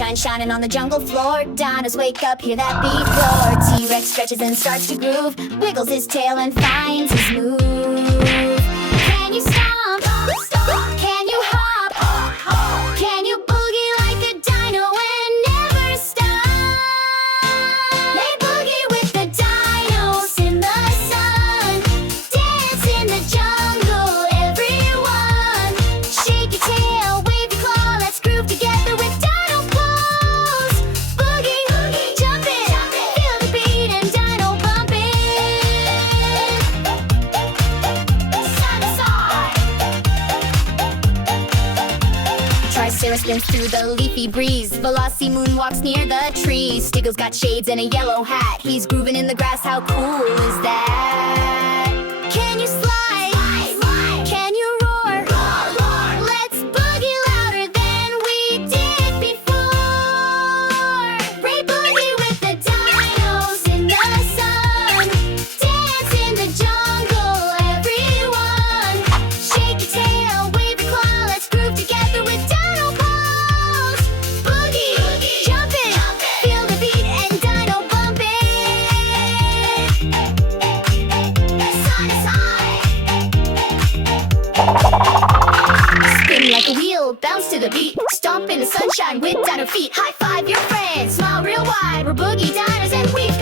sunshine shining on the jungle floor. Dinos wake up, hear that beat roar. T-Rex stretches and starts to groove, wiggles his tail and finds his move. Can you stomp? Stomp. Can you hop? Hop. Can you boogie like a dino and never stop? They boogie with the dinos in the sun. Dance in the jungle, everyone. Shake your tail, wave your claw, let's groove together with dino pose. Boogie, boogie, jumping, feel the beat and dino bumping. Side to side. Triceratops spins through the leafy breeze. Velocity moonwalks near the tree. Stego's got shades and a yellow hat. He's grooving in the grass, how cool is that? Can you slide? Slide. Can you roar? Roar, roar. Let's boogie louder than we did before. Ray boogie with the dinos in the sun. Dance in the jungle, everyone. Shake your tail, wave your claw, let's groove together with dino pose. Boogie, boogie, jumping, feel the beat and dino bumping. Side to side. Spin like a wheel, bounce to the beat. Stomp in the sunshine with dino feet. High five your friends, smile real wide. We're Boogie Dinos and we've